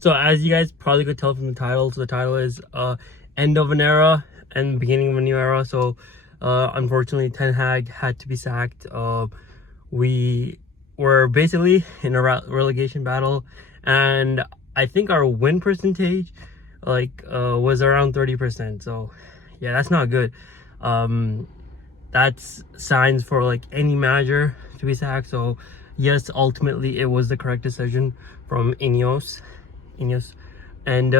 So as you guys probably could tell from the title, so the title is End of an Era and Beginning of a New Era. So unfortunately, Ten Hag had to be sacked. We were basically in a relegation battle, and I think our win percentage was around 30%. So yeah, that's not good. That's signs for like any manager to be sacked. So yes, ultimately it was the correct decision from Ineos, and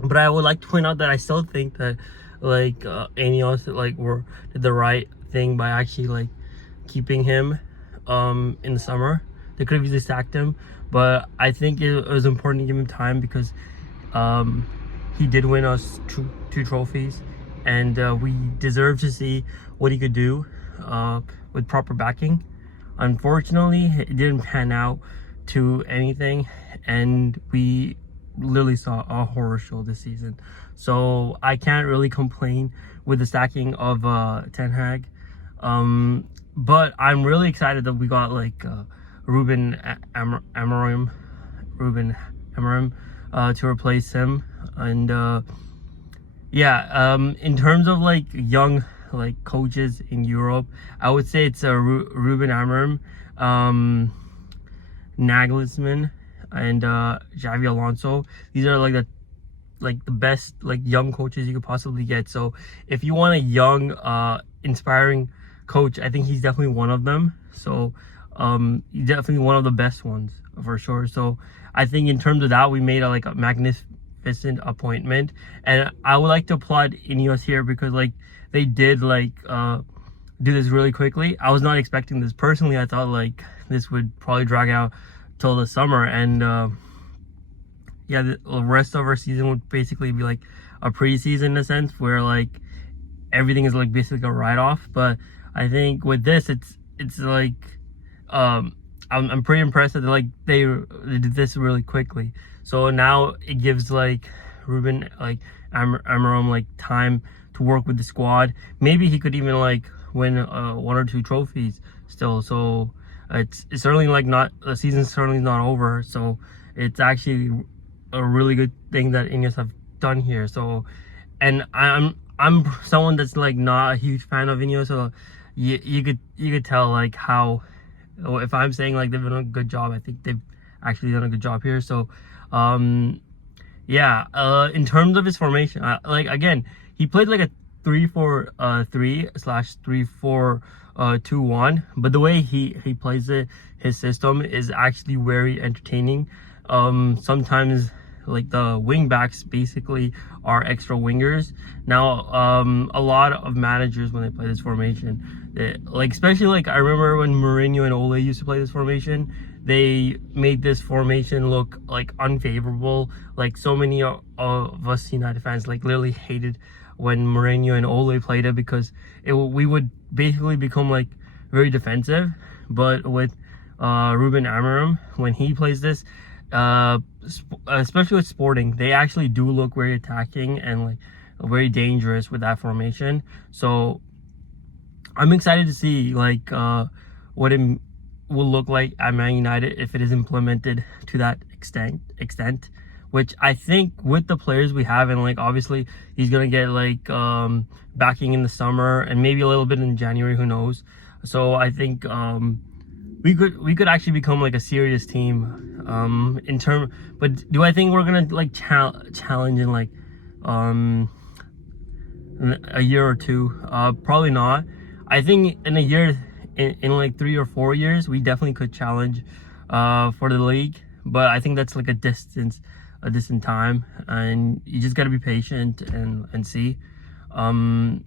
but I would like to point out that I still think that Ineos did the right thing by actually keeping him in the summer. They could have easily sacked him, but I think it was important to give him time because he did win us two trophies, and we deserve to see what he could do with proper backing. Unfortunately, it didn't pan out to anything, and we literally saw a horror show this season. So I can't really complain with the stacking of Ten Hag. But I'm really excited that we got Ruben Amorim to replace him. And in terms of young coaches in Europe, I would say it's Ruben Amorim, Nagelsmann, and Xavi Alonso. These are the best young coaches you could possibly get. So if you want a young inspiring coach, I think he's definitely one of them. So he's definitely one of the best ones for sure. So I think in terms of that, we made a magnificent appointment, and I would like to applaud Ineos here because they did do this really quickly. I was not expecting this personally. I thought this would probably drag out till the summer, and the rest of our season would basically be a preseason in a sense where everything is basically a write-off. But I think with this, it's I'm pretty impressed that they did this really quickly. So now it gives Ruben Amorim time to work with the squad. Maybe he could even win one or two trophies still. So it's certainly not, the season's certainly not over. So it's actually a really good thing that Ineos have done here. So, and I'm someone that's not a huge fan of Ineos. So you could tell how, if I'm saying they've done a good job, I think they've actually done a good job here. So in terms of his formation, again, he played a 3-4-3/3-4-2-1, but the way he plays it, his system is actually very entertaining. Sometimes the wing backs basically are extra wingers. Now a lot of managers, when they play this formation, especially I remember when Mourinho and Ole used to play this formation, they made this formation look unfavorable. So many of us United fans literally hated when Mourinho and Ole played it because we would basically become very defensive. But with Ruben Amorim, when he plays this, especially with Sporting, they actually do look very attacking and very dangerous with that formation. So I'm excited to see what it will look like at Man United if it is implemented to that extent, which I think with the players we have, and obviously he's gonna get backing in the summer and maybe a little bit in January, who knows. So I think we could actually become a serious team but do I think we're gonna challenge in a year or two? Probably not. I think in a year, in 3 or 4 years, we definitely could challenge for the league, but I think that's a distant time, and you just got to be patient and see. And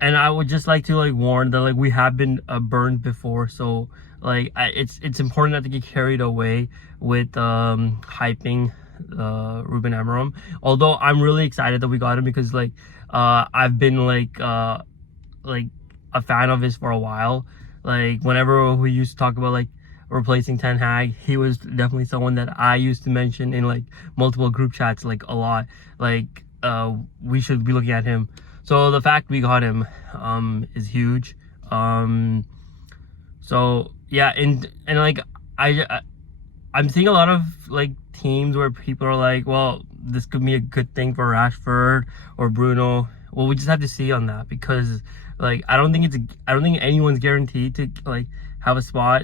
I would just like to warn that we have been burned before. So it's important not to get carried away with hyping Ruben Amorim. Although I'm really excited that we got him because I've been a fan of his for a while. Whenever we used to talk about replacing Ten Hag, he was definitely someone that I used to mention in multiple group chats a lot. We should be looking at him. So the fact we got him is huge. So yeah, and I I'm seeing a lot of like teams where people are like, well, this could be a good thing for Rashford or Bruno. Well, we just have to see on that, because like I don't think anyone's guaranteed to like have a spot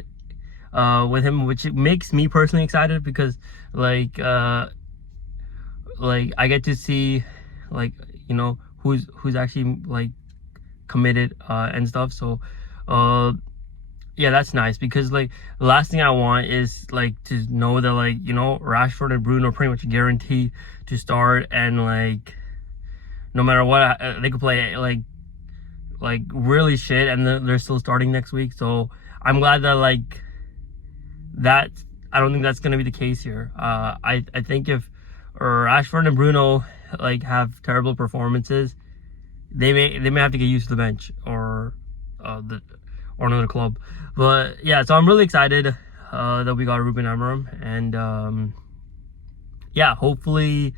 with him, which makes me personally excited, because like I get to see like, you know, who's actually like committed and stuff. So yeah, that's nice, because like the last thing I want is like to know that like, you know, Rashford and Bruno are pretty much guaranteed to start, and like no matter what, they could play like really shit, and then they're still starting next week. So I'm glad that like that. I don't think that's gonna be the case here. I think if Rashford and Bruno like have terrible performances, they may have to get used to the bench or another club. But yeah, so I'm really excited that we got Ruben Amorim, and yeah, hopefully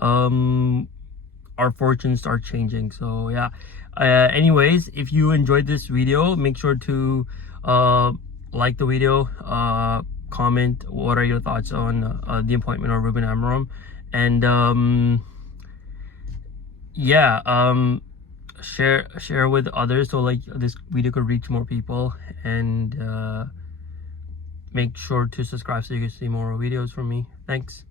our fortunes start changing. So yeah, anyways, if you enjoyed this video, make sure to like the video, comment what are your thoughts on the appointment of Ruben Amorim, and yeah, share with others, so like this video could reach more people, and make sure to subscribe so you can see more videos from me. Thanks.